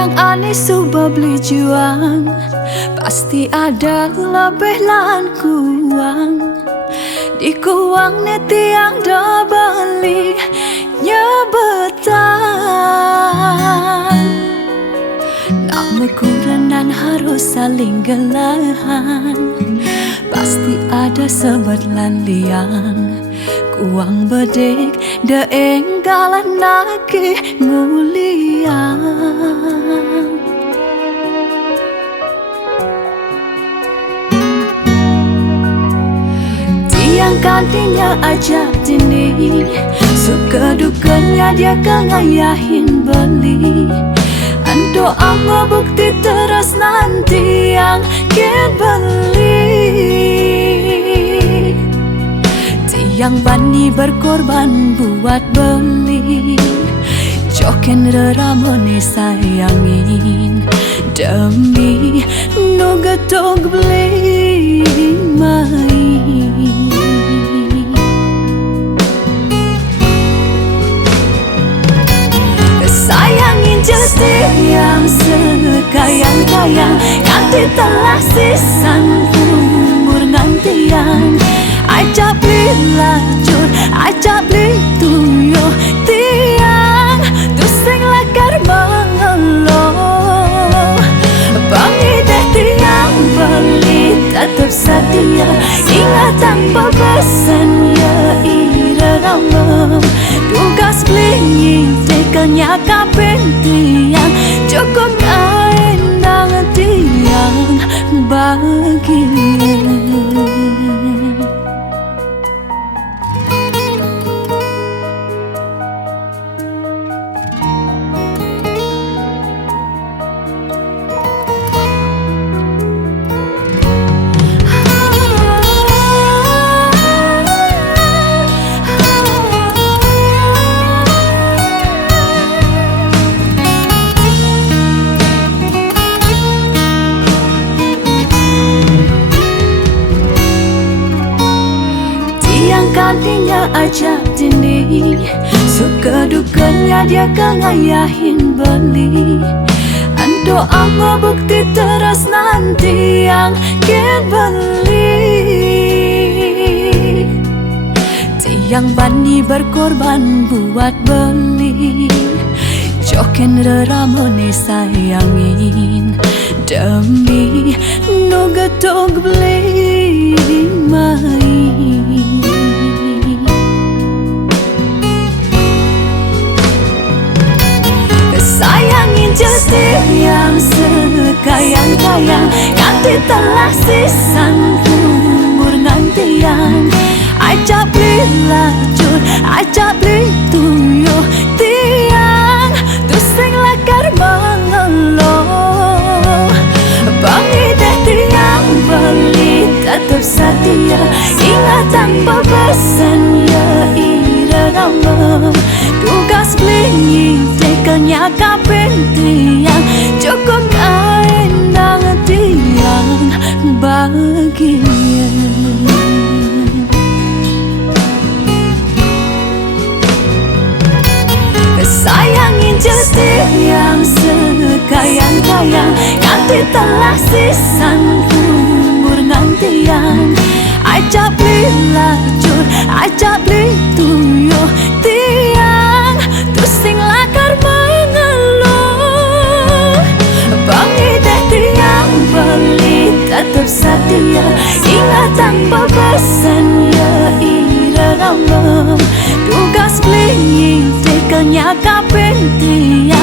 Yang aneh subah beli juang, pasti ada lebih lan kuang. Di kuang neti yang dah beli nyebetan. Nama kurenan harus saling gelahan, pasti ada sebet lan liang. Kuang bedek de enggalan nake nguliang. Tiang kantinya ajak dini, suka dukanya dia kengayahin beli. Ando ama bukti terus nanti yang ken beli. Yang bani berkorban buat beli, joken reramone sayangin demi no getog beli main. Sayangin jadi yang sekayang-kayang, nanti telah sisan umur ngantian. Ajak beli lacur, ajak beli tuyo tiang, tuseng lakar mangelo. Pangideh tiang beli tetap setia, ingatan bebesan ya ira ramem. Tugas beli tekelnya kapen tiang, cukup endang tiang bahagia. Kantinya ajak dini, suka dukanya dia kengayahin beli. Ando ama bukti terus nanti yang ken beli. Tiang bani berkorban buat beli, joken reramone sayangin demi no getog beli main. Sayangin jadi yang sekayang-kayang, nanti telah sisan umur ngantian. Ajak beli lacur, ajak beli tuyo tiang, tuseng lakar mangelo. Pangideh tiang beli tetap setia, ingatan bebesan ya ira ramem. Tugas beli tekelnya kapen tiang, cukup endang tiang bahagia. Sayangin jadi yang sekayang-kayang, nanti telah sisan umur ngantian. Ajak beli lacur, ajak beli tuyo tiang, tusing lakar mangelo. Pangideh tiang beli tetap setia, ingatan bebesan ya ira ramem. Tugas beli tekelnya kapen tiang,